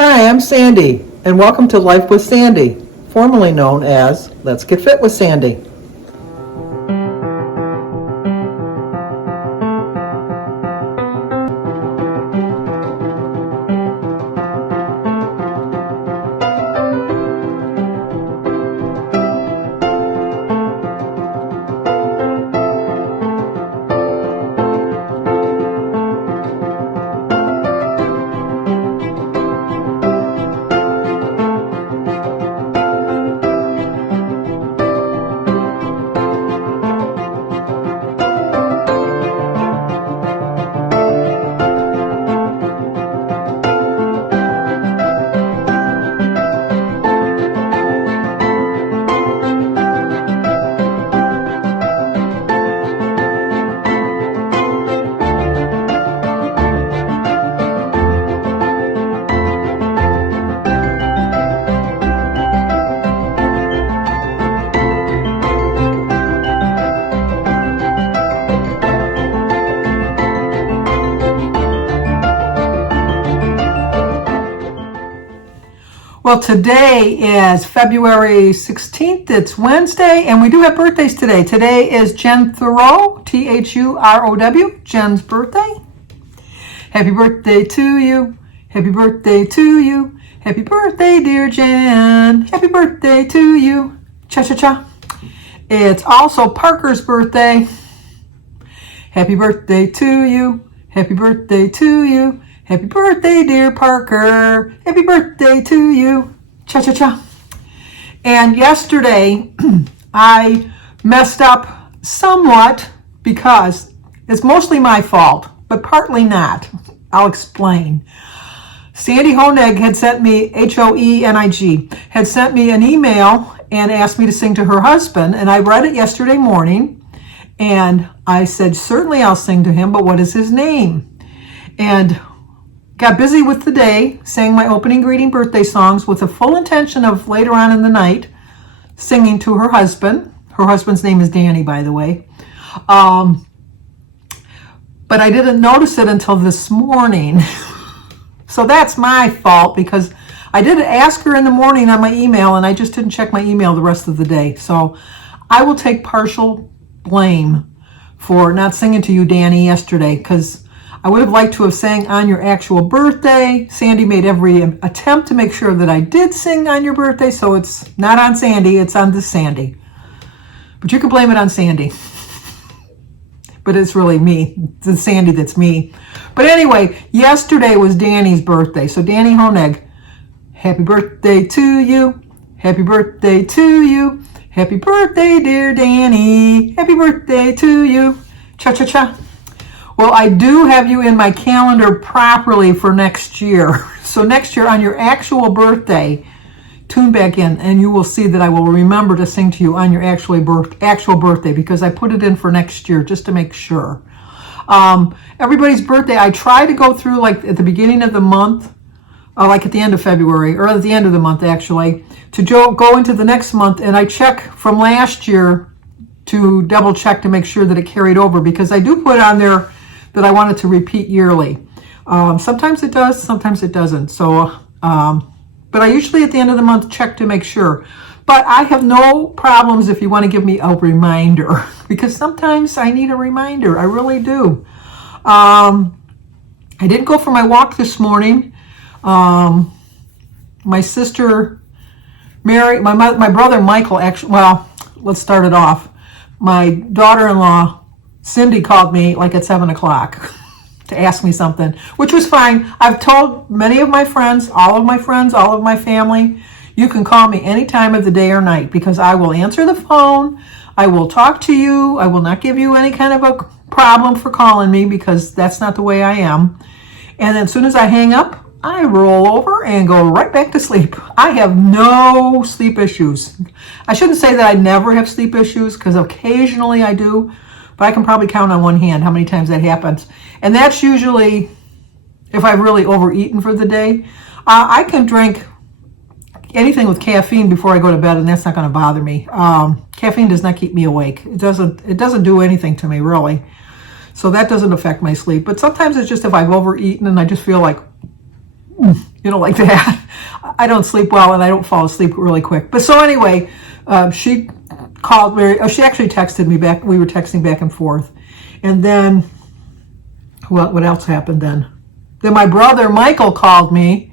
Hi, I'm Sandy, and welcome to Life with Sandy, formerly known as Let's Get Fit with Sandy. Well, today is February 16th. It's Wednesday, and we do have birthdays today. Today is Jen Thurow, Thurow, Jen's birthday. Happy birthday to you. Happy birthday to you. Happy birthday, dear Jen. Happy birthday to you. Cha-cha-cha. It's also Parker's birthday. Happy birthday to you. Happy birthday to you. Happy birthday, dear Parker. Happy birthday to you. Cha-cha-cha. And yesterday, I messed up somewhat because it's mostly my fault, but partly not. I'll explain. Sandy Honig had sent me, Hoenig, had sent me an email and asked me to sing to her husband, and I read it yesterday morning, and I said, certainly I'll sing to him, but what is his name? And got busy with the day, sang my opening greeting birthday songs with the full intention of later on in the night singing to her husband. Her husband's name is Danny, by the way. But I didn't notice it until this morning. So that's my fault because I did ask her in the morning on my email and I just didn't check my email the rest of the day. So I will take partial blame for not singing to you, Danny, yesterday because I would have liked to have sang on your actual birthday. Sandy made every attempt to make sure that I did sing on your birthday, so it's not on Sandy, it's on this Sandy. But you can blame it on Sandy. But it's really me, the Sandy that's me. But anyway, yesterday was Danny's birthday, so Danny Honig, happy birthday to you, happy birthday to you, happy birthday, dear Danny, happy birthday to you, cha-cha-cha. Well, I do have you in my calendar properly for next year. So next year on your actual birthday, tune back in and you will see that I will remember to sing to you on your actual birthday because I put it in for next year just to make sure. Everybody's birthday, I try to go through like at the beginning of the month, like at the end of February, or at the end of the month actually, to go into the next month and I check from last year to double check to make sure that it carried over because I do put on there that I wanted to repeat yearly. Sometimes it does, sometimes it doesn't. So, but I usually at the end of the month check to make sure. But I have no problems if you want to give me a reminder because sometimes I need a reminder. I really do. I didn't go for my walk this morning. My sister Mary, my brother Michael actually, well, let's start it off. My daughter-in-law Cindy called me like at 7 o'clock to ask me something, which was fine. I've told many of my friends, all of my family, you can call me any time of the day or night because I will answer the phone. I will talk to you. I will not give you any kind of a problem for calling me because that's not the way I am. And then as soon as I hang up, I roll over and go right back to sleep. I have no sleep issues. I shouldn't say that I never have sleep issues because occasionally I do. But I can probably count on one hand how many times that happens. And that's usually if I've really overeaten for the day. I can drink anything with caffeine before I go to bed, and that's not going to bother me. Caffeine does not keep me awake. It doesn't do anything to me, really. So that doesn't affect my sleep. But sometimes it's just if I've overeaten and I just feel like like that. I don't sleep well and I don't fall asleep really quick. But so anyway, she called Mary. Oh, she actually texted me back. We were texting back and forth. And then, what else happened then? Then my brother Michael called me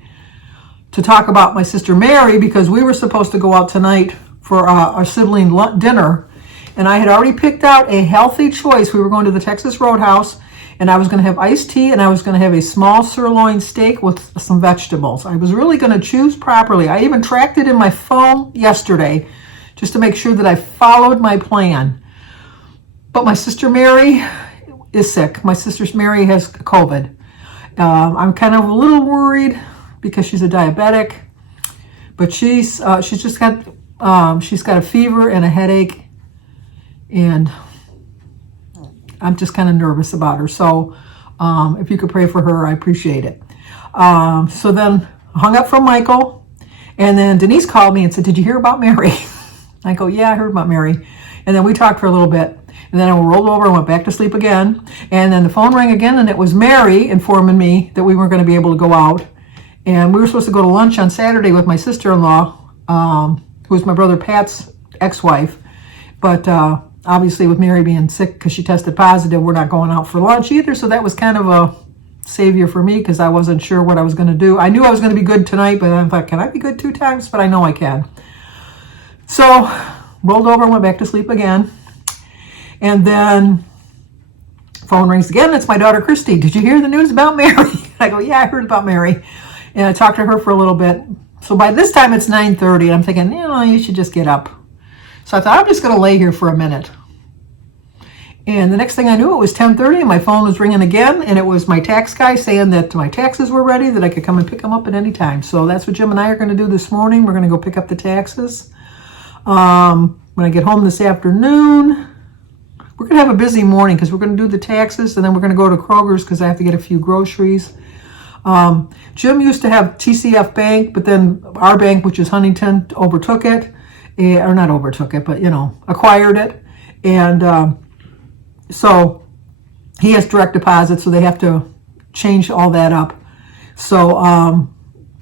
to talk about my sister Mary because we were supposed to go out tonight for our sibling dinner. And I had already picked out a healthy choice. We were going to the Texas Roadhouse, and I was going to have iced tea, and I was going to have a small sirloin steak with some vegetables. I was really going to choose properly. I even tracked it in my phone yesterday just to make sure that I followed my plan. But my sister Mary is sick. My sister Mary has COVID. I'm kind of a little worried because she's a diabetic, but she's just got she's got a fever and a headache. And I'm just kind of nervous about her. So if you could pray for her, I appreciate it. So then I hung up from Michael. And then Denise called me and said, did you hear about Mary? I go, yeah, I heard about Mary. And then we talked for a little bit. And then I rolled over and went back to sleep again. And then the phone rang again, and it was Mary informing me that we weren't going to be able to go out. And we were supposed to go to lunch on Saturday with my sister-in-law, who was my brother Pat's ex-wife. But obviously with Mary being sick because she tested positive, we're not going out for lunch either. So that was kind of a savior for me because I wasn't sure what I was going to do. I knew I was going to be good tonight, but I thought, can I be good 2 times? But I know I can. So rolled over and went back to sleep again. And then phone rings again. It's my daughter Christy. Did you hear the news about Mary? I go, yeah, I heard about Mary. And I talked to her for a little bit. So by this time it's 9:30. I'm thinking, you should just get up. So I thought, I'm just going to lay here for a minute. And the next thing I knew, it was 10:30 and my phone was ringing again. And it was my tax guy saying that my taxes were ready, that I could come and pick them up at any time. So that's what Jim and I are going to do this morning. We're going to go pick up the taxes. When I get home this afternoon, we're going to have a busy morning because we're going to do the taxes. And then we're going to go to Kroger's because I have to get a few groceries. Jim used to have TCF Bank, but then our bank, which is Huntington, overtook it. Or not overtook it, but, acquired it. And so he has direct deposit, so they have to change all that up. So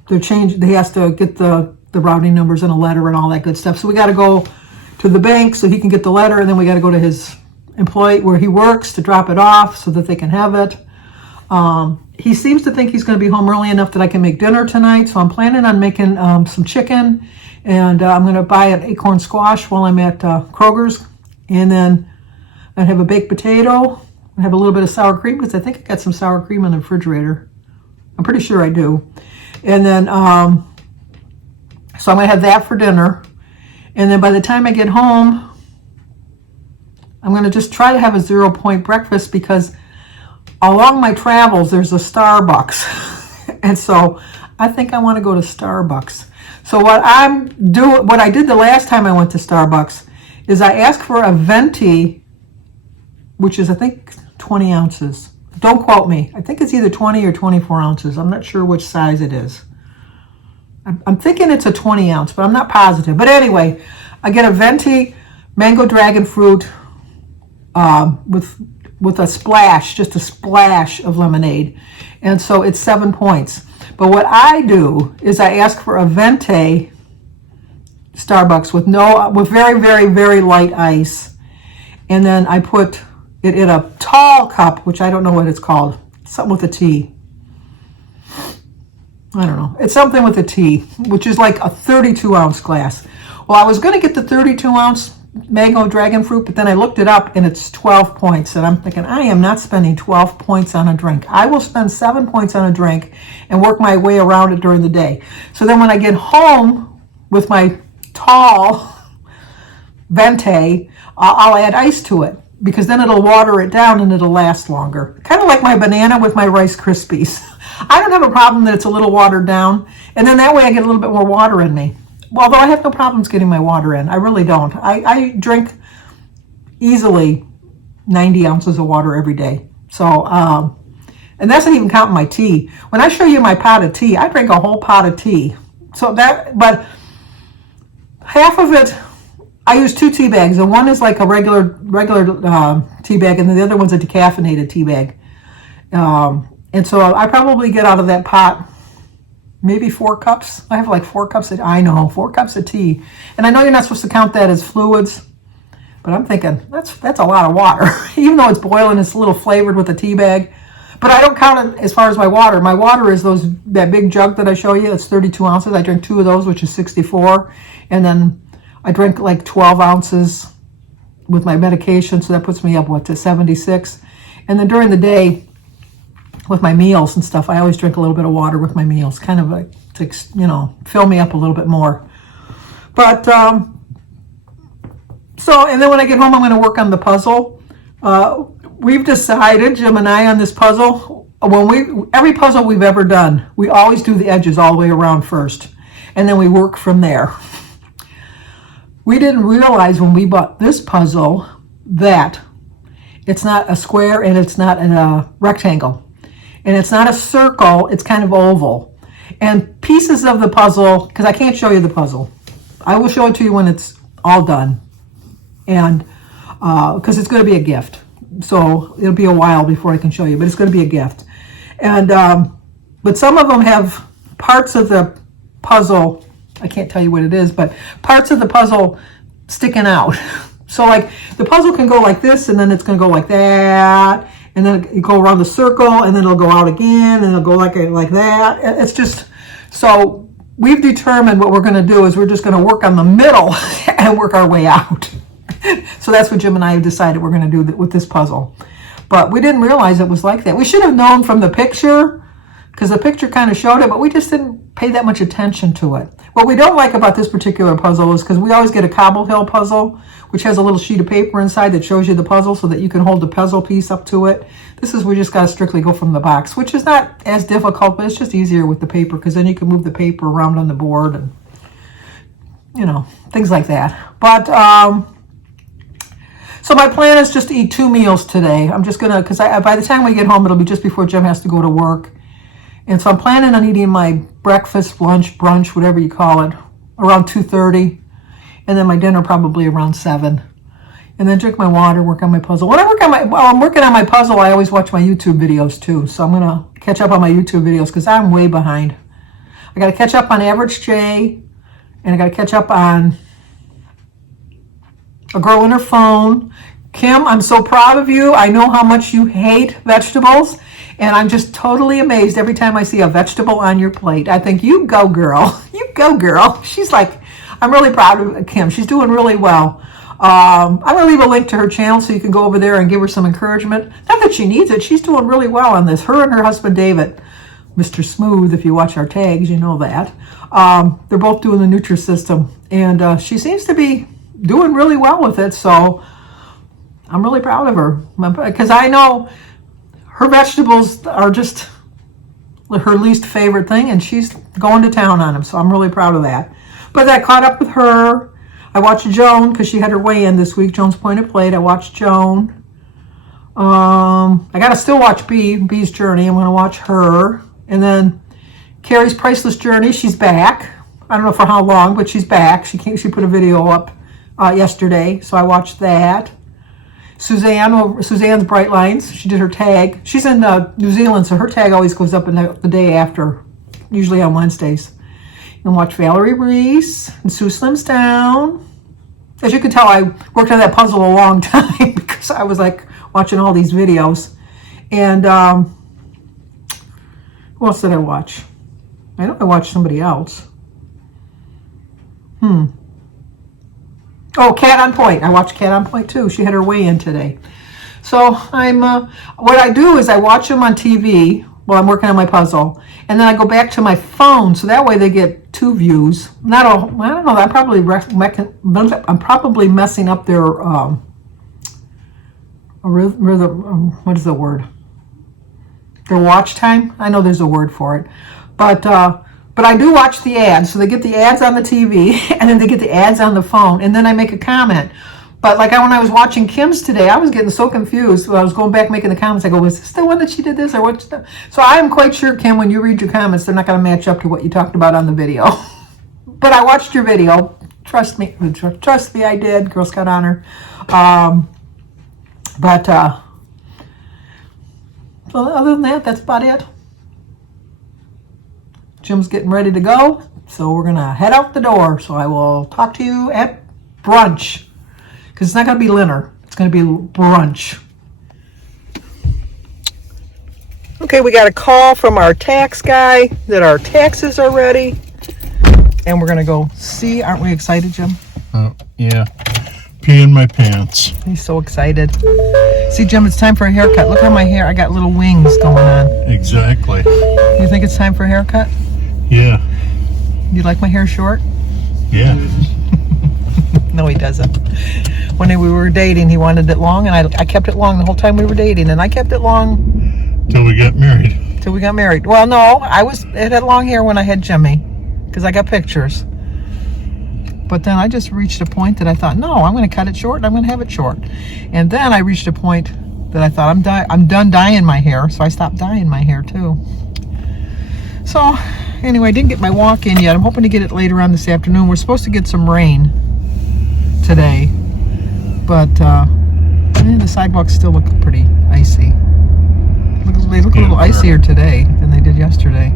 he has to get the routing numbers and a letter and all that good stuff. So we got to go to the bank so he can get the letter, and then we got to go to his employee where he works to drop it off so that they can have it. He seems to think he's going to be home early enough that I can make dinner tonight, so I'm planning on making some chicken. And I'm going to buy an acorn squash while I'm at Kroger's. And then I have a baked potato. I have a little bit of sour cream because I think I got some sour cream in the refrigerator. I'm pretty sure I do. And then, so I'm going to have that for dinner. And then by the time I get home, I'm going to just try to have a 0-point breakfast because along my travels, there's a Starbucks. And so I think I want to go to Starbucks. So what I did the last time I went to Starbucks is I asked for a venti, which is I think 20 ounces. Don't quote me. I think it's either 20 or 24 ounces. I'm not sure which size it is. I'm thinking it's a 20 ounce, but I'm not positive. But anyway, I get a venti mango dragon fruit with a splash, just a splash of lemonade. And so it's 7 points. But what I do is I ask for a venti Starbucks with very, very, very light ice. And then I put it in a tall cup, which I don't know what it's called. Something with a T. I don't know. It's something with a T, which is like a 32-ounce glass. Well, I was going to get the 32-ounce mango dragon fruit, but then I looked it up and it's 12 points. And I'm thinking, I am not spending 12 points on a drink. I will spend 7 points on a drink and work my way around it during the day. So then when I get home with my tall venti, I'll add ice to it because then it'll water it down and it'll last longer. Kind of like my banana with my Rice Krispies. I don't have a problem that it's a little watered down. And then that way I get a little bit more water in me. Although I have no problems getting my water in. I really don't. I drink easily 90 ounces of water every day. So, and that's not even counting my tea. When I show you my pot of tea, I drink a whole pot of tea. So but half of it, I use 2 tea bags. And one is like a regular tea bag, and then the other one's a decaffeinated tea bag. And so I probably get out of that pot maybe 4 cups. I have like 4 cups of, I know, 4 cups of tea. And I know you're not supposed to count that as fluids, but I'm thinking that's a lot of water. Even though it's boiling, it's a little flavored with a tea bag. But I don't count it as far as my water. My water is that big jug that I show you. It's 32 ounces. I drink 2 of those, which is 64. And then I drink like 12 ounces with my medication. So that puts me up, to 76. And then during the day, with my meals and stuff, I always drink a little bit of water with my meals, kind of like to, fill me up a little bit more. But, and then when I get home, I'm going to work on the puzzle. We've decided, Jim and I, on this puzzle, every puzzle we've ever done, we always do the edges all the way around first, and then we work from there. We didn't realize when we bought this puzzle that it's not a square and it's not a rectangle. And it's not a circle, it's kind of oval. And pieces of the puzzle, because I can't show you the puzzle. I will show it to you when it's all done. And because it's going to be a gift. So it'll be a while before I can show you, but it's going to be a gift. And but some of them have parts of the puzzle, I can't tell you what it is, but parts of the puzzle sticking out. So like the puzzle can go like this, and then it's going to go like that. And then you go around the circle, and then it'll go out again, and it'll go like that. It's just, so we've determined what we're going to do is we're just going to work on the middle and work our way out. So that's what Jim and I have decided we're going to do with this puzzle. But we didn't realize it was like that. We should have known from the picture, because the picture kind of showed it, but we just didn't pay that much attention to it. What we don't like about this particular puzzle is because we always get a Cobble Hill puzzle, which has a little sheet of paper inside that shows you the puzzle so that you can hold the puzzle piece up to it. This is, we just got to strictly go from the box, which is not as difficult, but it's just easier with the paper because then you can move the paper around on the board and, things like that. But, so my plan is just to eat 2 meals today. I'm just going to, because by the time we get home, it'll be just before Jim has to go to work. And so I'm planning on eating my breakfast, lunch, brunch, whatever you call it, around 2:30. And then my dinner probably around 7. And then drink my water, work on my puzzle. When I'm working on my puzzle, I always watch my YouTube videos too. So I'm going to catch up on my YouTube videos because I'm way behind. I got to catch up on Average J, and I got to catch up on A Girl and Her Phone. Kim, I'm so proud of you. I know how much you hate vegetables, and I'm just totally amazed every time I see a vegetable on your plate. I think, you go, girl. You go, girl. She's like, I'm really proud of Kim. She's doing really well. I'm going to leave a link to her channel so you can go over there and give her some encouragement. Not that she needs it. She's doing really well on this. Her and her husband, David, Mr. Smooth, if you watch our tags, you know that. They're both doing the Nutrisystem, and she seems to be doing really well with it, so I'm really proud of her because I know her vegetables are just her least favorite thing, and she's going to town on them, so I'm really proud of that. But I caught up with her. I watched Joan because she had her weigh-in this week. Joan's Pointed Plate. I watched Joan. I got to still watch B's Journey. I'm going to watch her. And then Carrie's Priceless Journey. She's back. I don't know for how long, but she's back. She put a video up yesterday, so I watched that. Suzanne's Bright Lines. She did her tag. She's in New Zealand, so her tag always goes up the day after, usually on Wednesdays. And watch Valerie Reese and Sue Slims Down. As you can tell, I worked on that puzzle a long time because I was like watching all these videos. And who else did I watch? I know I watched somebody else. Oh, Cat on Point. I watched Cat on Point too. She had her weigh-in today. So I'm, what I do is I watch them on TV while I'm working on my puzzle, and then I go back to my phone, so that way they get 2 views. I don't know. I'm probably messing up their what is the word? Their watch time. I know there's a word for it, but I do watch the ads. So they get the ads on the TV, and then they get the ads on the phone, and then I make a comment. But like when I was watching Kim's today, I was getting so confused. I was going back making the comments. I go, was this the one that she did this or what's the? So I'm quite sure, Kim, when you read your comments, they're not going to match up to what you talked about on the video. But I watched your video. Trust me, I did. Girl Scout honor. Well, other than that, that's about it. Jim's getting ready to go, so we're going to head out the door. So I will talk to you at brunch, because it's not going to be dinner. It's going to be brunch. Okay, we got a call from our tax guy that our taxes are ready, and we're going to go see. Aren't we excited, Jim? Yeah. Pee in my pants. He's so excited. See, Jim, it's time for a haircut. Look how my hair, I got little wings going on. Exactly. You think it's time for a haircut? Yeah. You like my hair short? Yeah. No, he doesn't. When we were dating, he wanted it long, and I kept it long the whole time we were dating, and I kept it long Till we got married. till we got married. Well, no, it had long hair when I had Jimmy, because I got pictures. But then I just reached a point that I thought, no, I'm going to cut it short, and I'm going to have it short. And then I reached a point that I thought, I'm done dyeing my hair, so I stopped dyeing my hair too. So anyway, I didn't get my walk in yet. I'm hoping to get it later on this afternoon. We're supposed to get some rain today, but the sidewalks still look pretty icy. They look a little icier today than they did yesterday.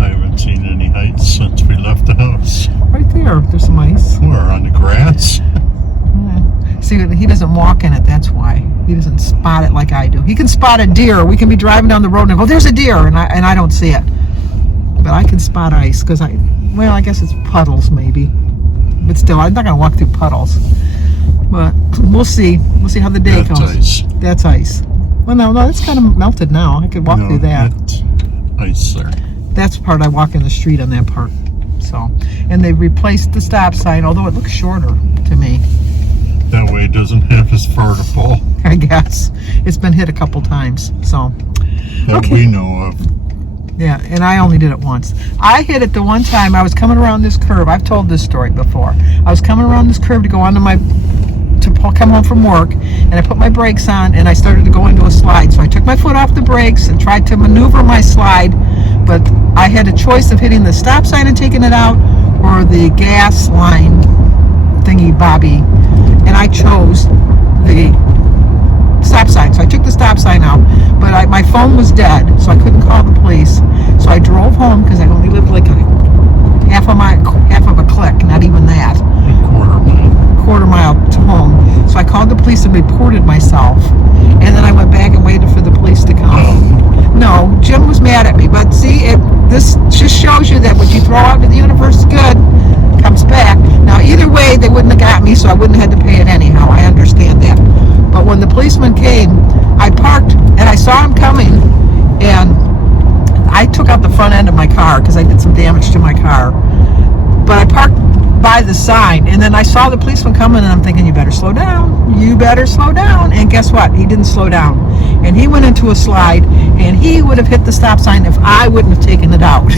I haven't seen any heights since we left the house. Right there's some ice. We're on the grass. Yeah. See, he doesn't walk in it, that's why. He doesn't spot it like I do. He can spot a deer. We can be driving down the road and go, there's a deer, and I don't see it. But I can spot ice, because I guess it's puddles maybe. But still, I'm not going to walk through puddles. But we'll see. We'll see how the day goes. That's ice. That's ice. Well, no, it's kind of melted now. I could walk through that. That's ice there. That's the part I walk in the street on that part. So, and they replaced the stop sign, although it looks shorter to me. That way it doesn't have as far to fall. I guess. It's been hit a couple times, so. That we know of. Yeah, and I only did it once. I hit it the one time I was coming around this curve. I've told this story before. I was coming around this curve to go onto to come home from work, and I put my brakes on, and I started to go into a slide. So I took my foot off the brakes and tried to maneuver my slide, but I had a choice of hitting the stop sign and taking it out, or the gas line thingy bobby, and I chose the stop sign. So I took the stop sign out, but my phone was dead, so I couldn't call the police. So I drove home, because I only lived like half of a click, not even that. Quarter mile to home. So I called the police and reported myself, and then I went back and waited for the police to come. No, Jim was mad at me, but see, this just shows you that what you throw out into the universe is good, comes back. Now either way, they wouldn't have got me, so I wouldn't have had to pay it anyhow. I understand that. But when the policeman came, I parked, and I saw him coming, and I took out the front end of my car because I did some damage to my car. But I parked by the sign, and then I saw the policeman coming, and I'm thinking, you better slow down. You better slow down. And guess what? He didn't slow down. And he went into a slide, and he would have hit the stop sign if I wouldn't have taken it out.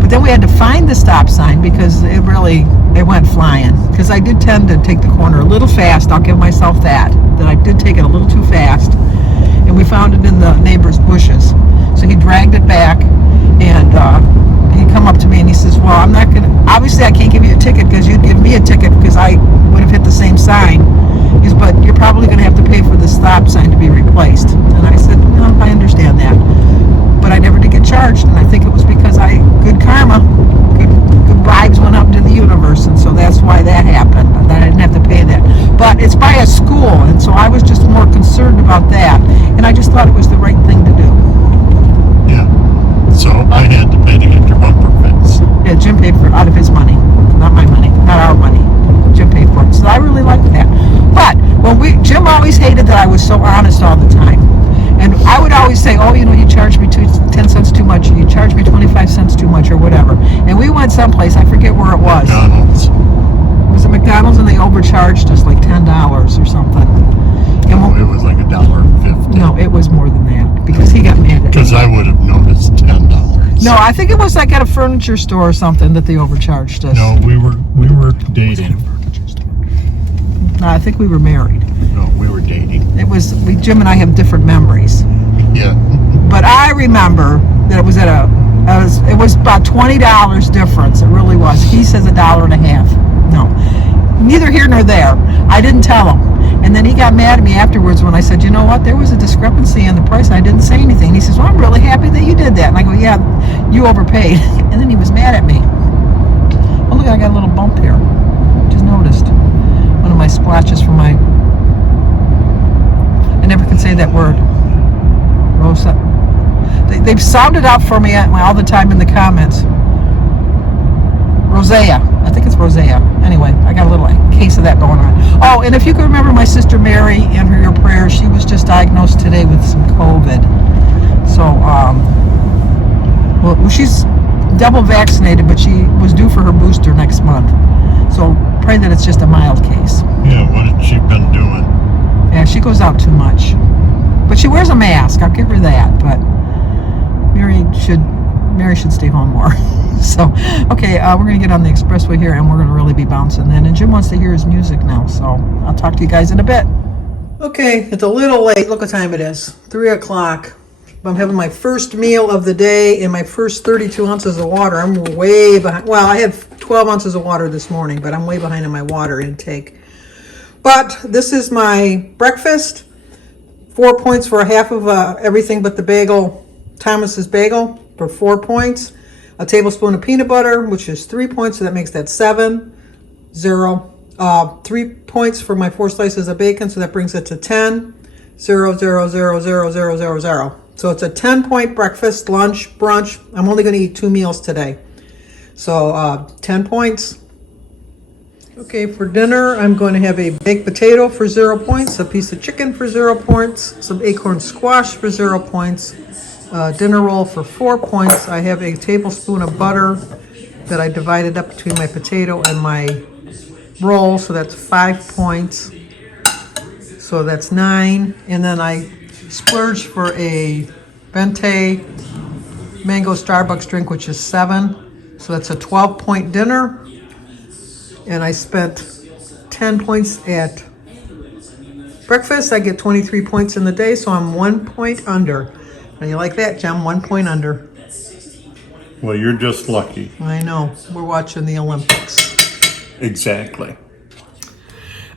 But then we had to find the stop sign, because it went flying. Because I did tend to take the corner a little fast. I'll give myself that I did take it a little too fast. And we found it in the neighbor's bushes. So he dragged it back, and he come up to me and he says, well, I'm not gonna, obviously I can't give you a ticket because you'd give me a ticket because I would have hit the same sign. He says, but you're probably gonna have to pay for the stop sign to be replaced. And I said, no, I understand that. But I never did get charged, and I think it was because good karma, good vibes went up to the universe, and so that's why that happened. That I didn't have to pay that. But it's by a school, and so I was just more concerned about that, and I just thought it was the right thing to do. Yeah. So I had to pay to get your bumper fixed. Yeah, Jim paid for it out of his money, not my money, not our money. Jim paid for it, so I really liked that. But Jim always hated that I was so honest all the time. And I would always say, oh, you charged me 10 cents too much, or you charged me 25 cents too much, or whatever. And we went someplace, I forget where it was. McDonald's. Was it McDonald's, and they overcharged us like $10 or something? And it was like $1.50. No, it was more than that, because he got mad at me. Because I would have noticed $10. No, I think it was like at a furniture store or something that they overcharged us. No, we were dating. No, I think we were married. No, we were dating. Jim and I have different memories. Yeah. But I remember that it was about $20 difference. It really was. He says $1.50. No. neither here nor there. I didn't tell him. And then he got mad at me afterwards when I said, you know what, there was a discrepancy in the price. I didn't say anything. He says, well, I'm really happy that you did that. And I go, yeah, you overpaid. And then he was mad at me. Oh, look, I got a little bump here. Just noticed. One of my splashes from my... I never can say that word. Rosa. They've sounded out for me all the time in the comments. Rosea. I think it's Rosea. Anyway, I got a little case of that going on. Oh, and if you can remember my sister Mary and your prayers, she was just diagnosed today with some COVID. So, well, she's double vaccinated, but she was due for her booster next month. So pray that it's just a mild case. Yeah, what had she been doing? Yeah, she goes out too much. But she wears a mask. I'll give her that. But Mary should stay home more. So, okay, we're going to get on the expressway here, and we're going to really be bouncing then. And Jim wants to hear his music now, so I'll talk to you guys in a bit. Okay, it's a little late. Look what time it is. 3 o'clock. I'm having my first meal of the day and my first 32 ounces of water. I'm way behind. Well, I had 12 ounces of water this morning, but I'm way behind in my water intake. But this is my breakfast. 4 points for a half of everything but the bagel, Thomas's bagel, for 4 points. A tablespoon of peanut butter, which is 3 points, so that makes that 7. 0. 3 points for my 4 slices of bacon, so that brings it to 10. 0, 0, 0, 0, 0, 0, 0. So it's a 10-point breakfast, lunch, brunch. I'm only going to eat 2 meals today. So 10 points. Okay, for dinner, I'm going to have a baked potato for 0 points, a piece of chicken for 0 points, some acorn squash for 0 points, dinner roll for 4 points. I have a tablespoon of butter that I divided up between my potato and my roll, so that's 5 points. So that's 9. And then I splurged for a Venti mango Starbucks drink, which is 7. So that's a 12-point dinner. And I spent 10 points at breakfast. I get 23 points in the day, so I'm 1 point under. And you like that, Jim? 1 point under. Well, you're just lucky. I know. We're watching the Olympics. Exactly.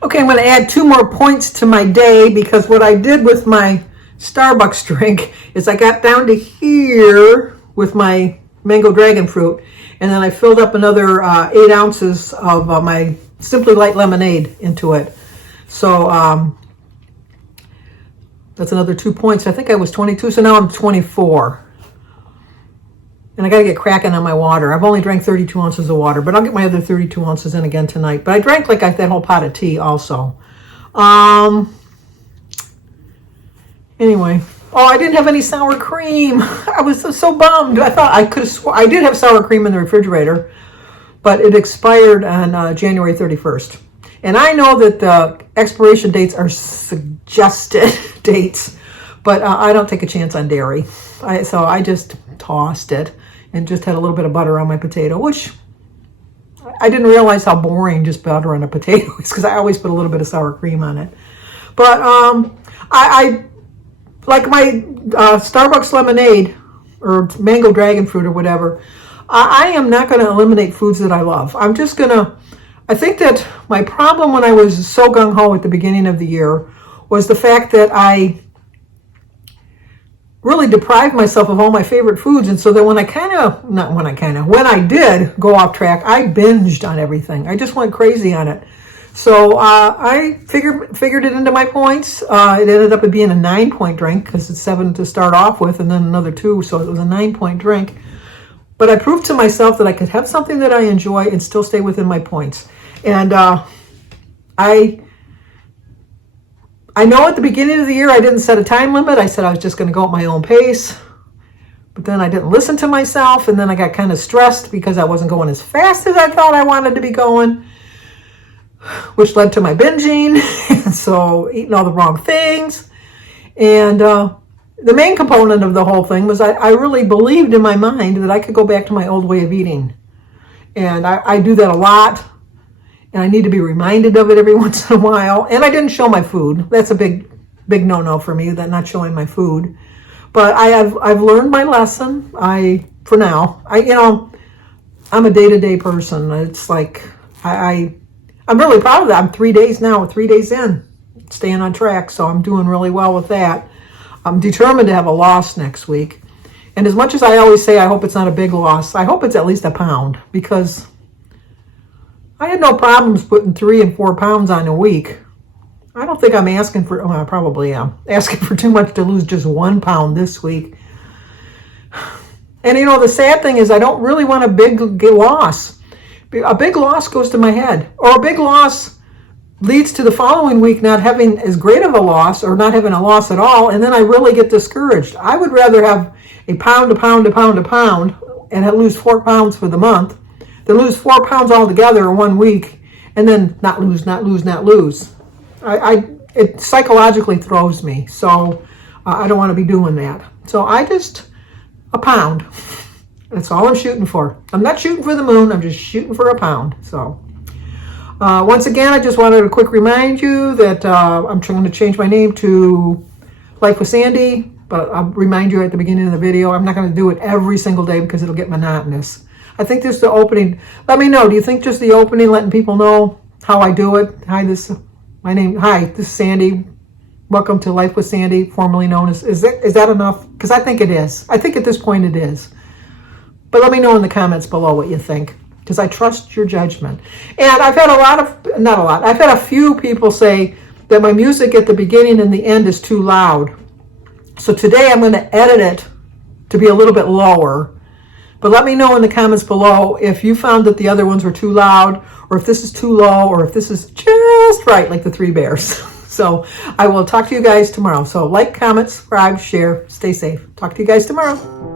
Okay, I'm going to add 2 more points to my day, because what I did with my Starbucks drink is I got down to here with my mango dragon fruit, and then I filled up another 8 ounces of my Simply Light lemonade into it. So that's another 2 points. I think I was 22, so now I'm 24. And I got to get cracking on my water. I've only drank 32 ounces of water, but I'll get my other 32 ounces in again tonight. But I drank like that whole pot of tea also. Anyway. Oh, I didn't have any sour cream. I was so bummed. I thought I could have I did have sour cream in the refrigerator, but it expired on January 31st. And I know that the expiration dates are suggested dates, but I don't take a chance on dairy. So I just tossed it and just had a little bit of butter on my potato, which I didn't realize how boring just butter on a potato is, because I always put a little bit of sour cream on it. But I like my Starbucks lemonade or mango dragon fruit or whatever. I am not going to eliminate foods that I love. I'm just going to, I think that my problem when I was so gung-ho at the beginning of the year was the fact that I really deprived myself of all my favorite foods. And so that when I did go off track, I binged on everything. I just went crazy on it. So I figured it into my points. It ended up being a 9-point drink, because it's 7 to start off with and then another 2. So it was a 9-point drink. But I proved to myself that I could have something that I enjoy and still stay within my points. And I know at the beginning of the year I didn't set a time limit. I said I was just going to go at my own pace. But then I didn't listen to myself, and then I got kind of stressed because I wasn't going as fast as I thought I wanted to be going, which led to my binging, so eating all the wrong things. And the main component of the whole thing was I really believed in my mind that I could go back to my old way of eating. And I do that a lot, and I need to be reminded of it every once in a while. And I didn't show my food. That's a big no-no for me, that not showing my food. But I've learned my lesson. For now, I'm a day-to-day person. It's like I'm I'm really proud of that. I'm 3 days now, 3 days in, staying on track. So I'm doing really well with that. I'm determined to have a loss next week. And as much as I always say I hope it's not a big loss, I hope it's at least a pound, because I had no problems putting 3 and 4 pounds on a week. I don't think I'm asking for, well, I probably am, asking for too much to lose just 1 pound this week. And you know, the sad thing is I don't really want a big loss. A big loss goes to my head, or a big loss leads to the following week not having as great of a loss, or not having a loss at all, and then I really get discouraged. I would rather have a pound, and lose 4 pounds for the month, than lose 4 pounds altogether in 1 week, and then not lose. It psychologically throws me, so I don't want to be doing that. So a pound. That's all I'm shooting for. I'm not shooting for the moon. I'm just shooting for a pound. So once again, I just wanted to quick remind you that I'm trying to change my name to Life with Sandy, but I'll remind you at the beginning of the video. I'm not going to do it every single day because it'll get monotonous. I think just the opening. Let me know. Do you think just the opening, letting people know how I do it? Hi, this is Sandy. Welcome to Life with Sandy, formerly known as, is that enough? Because I think it is. I think at this point it is. But let me know in the comments below what you think, because I trust your judgment. And I've had I've had a few people say that my music at the beginning and the end is too loud. So today I'm going to edit it to be a little bit lower. But let me know in the comments below if you found that the other ones were too loud, or if this is too low, or if this is just right, like the 3 bears. So I will talk to you guys tomorrow. So like, comment, subscribe, share, stay safe. Talk to you guys tomorrow.